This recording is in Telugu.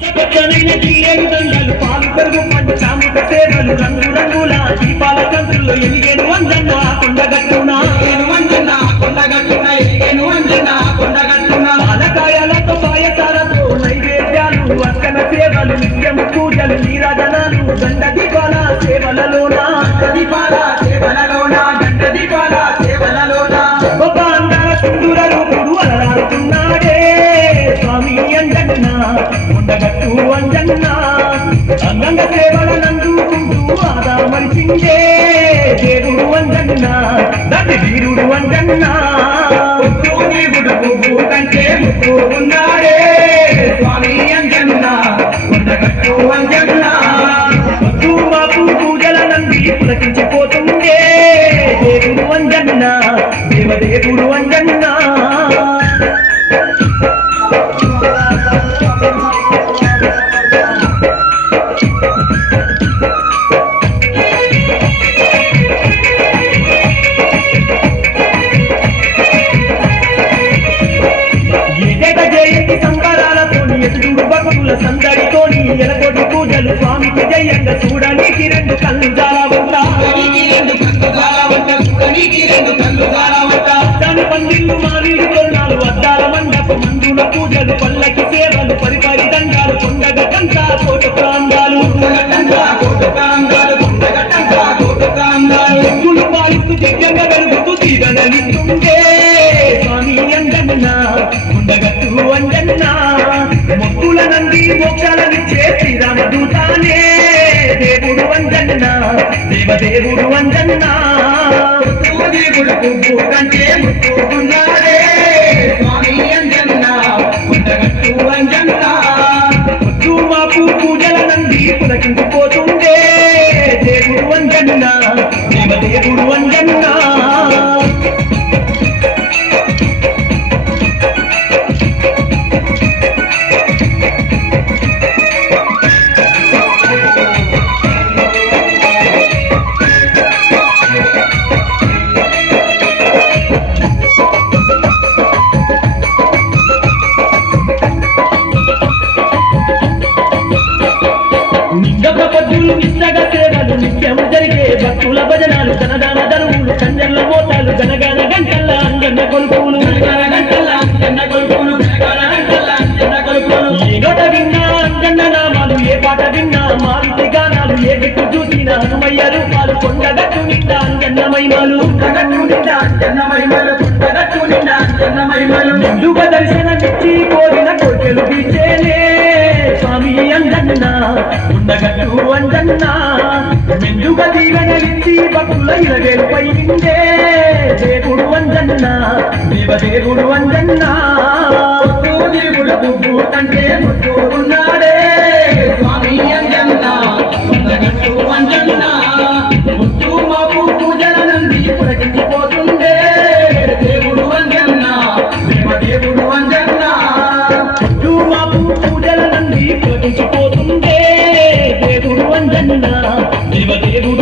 పచ్చనైన జీరేడు దండలు పాలు పెరుగు పండు చాముక సేవలు రంగు రంగుల దీపాల కంతుల్లో ఎలిగేను అంజన్న కొండగట్టున పాలకాయలతో పాయసాలతో నైవేద్యాలు అక్కన సేవలు నిత్యము పూజలు నీరాజనాలు దండ దీపాల సేవలలోన గొప్ప అందాల సుందర రూపుడు అలరాడుతున్నాడే స్వామి అంజన్న కొండగట్టు అంజన్న అంగంగ సేవల నందుకుంటూ ఆదా మరిచిందే దేవుడు అంజన్న దండి వీరుడు అంజన్న కంటే ముక్కు ఉన్నాడే స్వామి అంజన్న కొండగట్టు అంజన్న ముక్కు మాకు పూజల నంది పులకించిపోతుండే దేవుడు అంజన్న దేవదేవుడు అంజన్న సందడితోని ఎలగొడి పూజలు స్వామికి జయంగా చూడడానికి రెండు కళ్ళు జాలవంతా దాని పందిళ్ళు మామిడి తొన్నాలు అద్దాల మండప మందుల పూజలు పల్లకి సేవలు పరిపరి దండాలు కొండగట్టంతా కోట ప్రాంతాలు ఎగ్గులు పాలిస్తూ జగ్గంగా వెలుగుతూ తీరనలిస్తుండే స్వామి అంజన్న కొండగట్టు అంజన్న మొక్కుల నంది మోక్షాలనిచ్చే శ్రీరామదూతానే దేవుడు అంజన్న దేవదేవుడు అంజన్న దేవుడు పువ్వు కంటే ముక్కున్నాడే స్వామి అంజన్న కొండగట్టు అంజన్న ముక్కు మాకు పూజల నంది పులకించిపోతుండే దేవుడు అంజన్న దేవదేవుడు అంజన్న నిష్టగా సేవలు నిత్యము జరిగే భక్తుల భజనాలు ధనదాన ధరువులు కంజర్ల మోతాలు గనగన గంటల అంజన్న కొలుపులు ఏ నోట విన్నా అంజన్న నామాలు ఏ పాట విన్నా మారుతి గానాలు ఏ గిట్టు చూసిన హనుమయ్య రూపాలు కొండగట్టు నిండా అంజన్న మహిమలు ముందుగా దర్శనమిచ్చి కోరిన కోరికలు తీర్చేలే స్వామి అంజన్న కొండగట్టు అంజన్న మెండుగా దీవెనలిచ్చి భక్తుల ఇలవేలు పైందే దేవుడు అంజన్న దేవదేవుడు అంజన్న దేవుడు పువ్వు కంటే ముక్కు ఉన్నాడే స్వామి అంజన్న కొండగట్టు అంజన్న ముక్కు మాకు పూజల నంది పులకించిపోతుండే దేవుడు అంజన్న దేవదేవుడు అంజన్న ముక్కు మాకు పూజల నంది పులకించిపోతుండే దేవుడు అంజన్న దేవదేవుడు